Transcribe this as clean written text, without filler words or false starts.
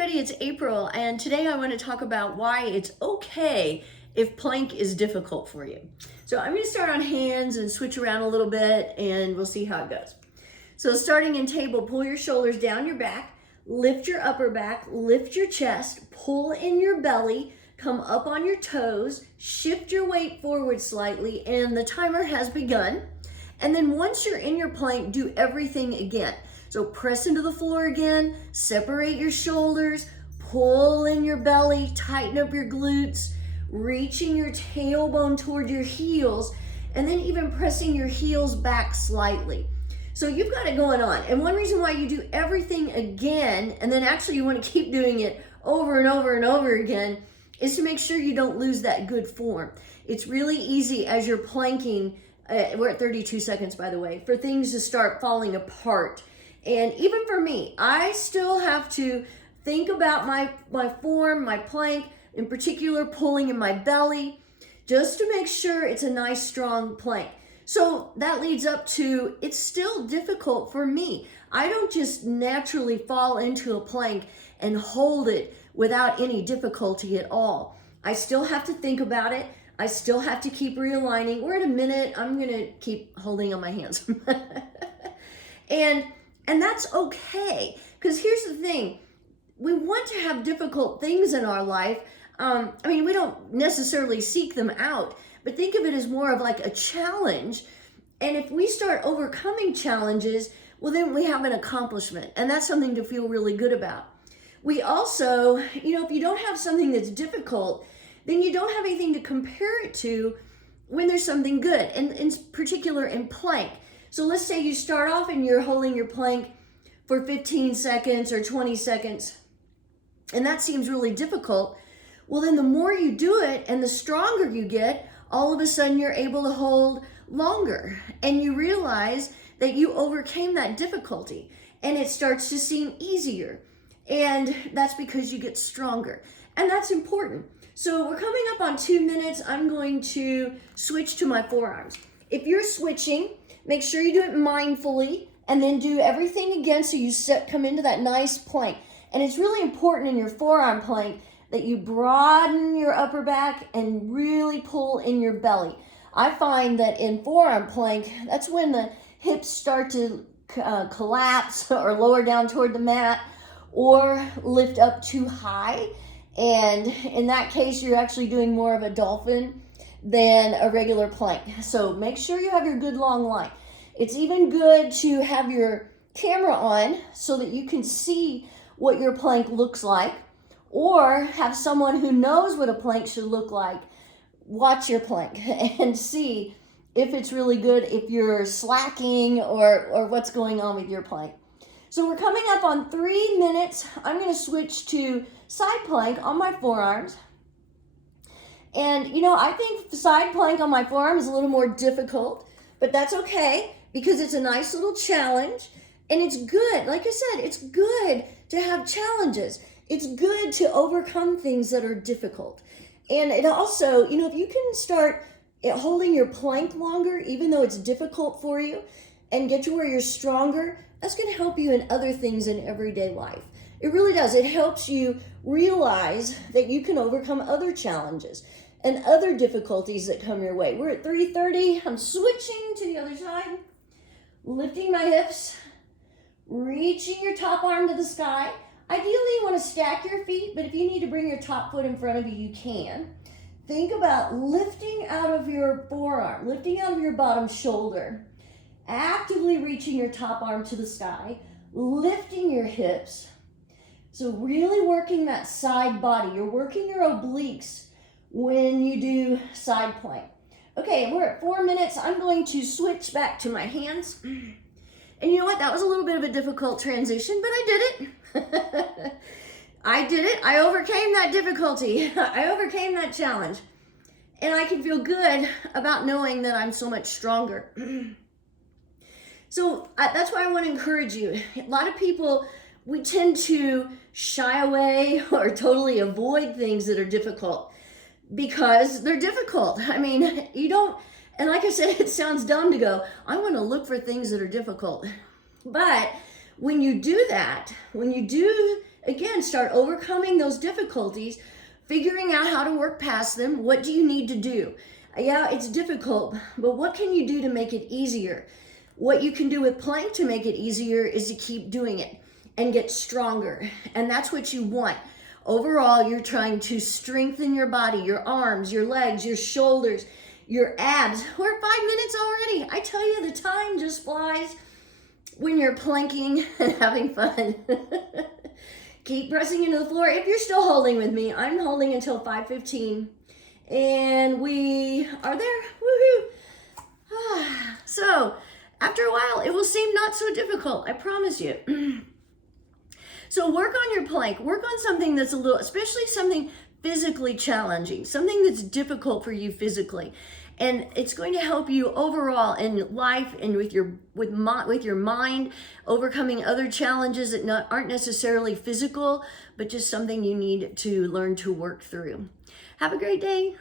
everybody, it's April, and today I want to talk about why it's okay if plank is difficult for you. So I'm going to start on hands and switch around a little bit, and we'll see how it goes. So starting in table, pull your shoulders down your back, lift your upper back, lift your chest, pull in your belly, come up on your toes, shift your weight forward slightly, and the timer has begun. And then once you're in your plank, do everything again. So press into the floor again, separate your shoulders, pull in your belly, tighten up your glutes, reaching your tailbone toward your heels, and then even pressing your heels back slightly. So you've got it going on. And one reason why you do everything again, and then actually you want to keep doing it over and over and over again, is to make sure you don't lose that good form. It's really easy as you're planking, we're at 32 seconds by the way, for things to start falling apart. And even for me, I still have to think about my form, my plank, in particular pulling in my belly, just to make sure it's a nice strong plank. So that leads up to, it's still difficult for me. I don't just naturally fall into a plank and hold it without any difficulty at all. I still have to think about it. I still have to keep realigning. We're at a minute. I'm gonna keep holding on my hands. And that's okay, because here's the thing. We want to have difficult things in our life. We don't necessarily seek them out, but think of it as more of like a challenge. And if we start overcoming challenges, well, then we have an accomplishment, and that's something to feel really good about. We also, if you don't have something that's difficult, then you don't have anything to compare it to when there's something good, and in particular in plank. So let's say you start off and you're holding your plank for 15 seconds or 20 seconds, and that seems really difficult. Well, then the more you do it and the stronger you get, all of a sudden you're able to hold longer, and you realize that you overcame that difficulty, and it starts to seem easier. And that's because you get stronger, and that's important. So we're coming up on 2 minutes. I'm going to switch to my forearms. If you're switching, make sure you do it mindfully, and then do everything again so you come into that nice plank. And it's really important in your forearm plank that you broaden your upper back and really pull in your belly. I find that in forearm plank, that's when the hips start to collapse or lower down toward the mat or lift up too high. And in that case, you're actually doing more of a dolphin than a regular plank. So make sure you have your good long line. It's even good to have your camera on so that you can see what your plank looks like, or have someone who knows what a plank should look like watch your plank and see if it's really good, if you're slacking or what's going on with your plank. So we're coming up on 3 minutes. I'm going to switch to side plank on my forearms. And I think side plank on my forearm is a little more difficult, but that's okay because it's a nice little challenge, and it's good. Like I said, it's good to have challenges. It's good to overcome things that are difficult. And it also, if you can start holding your plank longer, even though it's difficult for you, and get to where you're stronger, that's going to help you in other things in everyday life. It really does. It helps you realize that you can overcome other challenges and other difficulties that come your way. We're at 3:30. I'm switching to the other side, lifting my hips, reaching your top arm to the sky. Ideally, you want to stack your feet, but if you need to bring your top foot in front of you, you can. Think about lifting out of your forearm, lifting out of your bottom shoulder, actively reaching your top arm to the sky, lifting your hips. So really working that side body. You're working your obliques when you do side plank. Okay, we're at 4 minutes. I'm going to switch back to my hands. And you know what? That was a little bit of a difficult transition, but I did it. I did it. I overcame that difficulty. I overcame that challenge. And I can feel good about knowing that I'm so much stronger. So that's why I want to encourage you. A lot of people, we tend to shy away or totally avoid things that are difficult because they're difficult. You don't, and like I said, it sounds dumb to go, I want to look for things that are difficult. But when you do that, when you do again, start overcoming those difficulties, figuring out how to work past them. What do you need to do? Yeah, it's difficult, but what can you do to make it easier? What you can do with plank to make it easier is to keep doing it and get stronger. And that's what you want. Overall, you're trying to strengthen your body, your arms, your legs, your shoulders, your abs. We're at 5 minutes already. I tell you, the time just flies when you're planking and having fun. Keep pressing into the floor. If you're still holding with me, I'm holding until 5:15. And we are there. Woohoo! So, after a while, it will seem not so difficult. I promise you. So work on your plank. Work on something that's a little, especially something physically challenging, something that's difficult for you physically. And it's going to help you overall in life and with your mind, overcoming other challenges that aren't necessarily physical, but just something you need to learn to work through. Have a great day.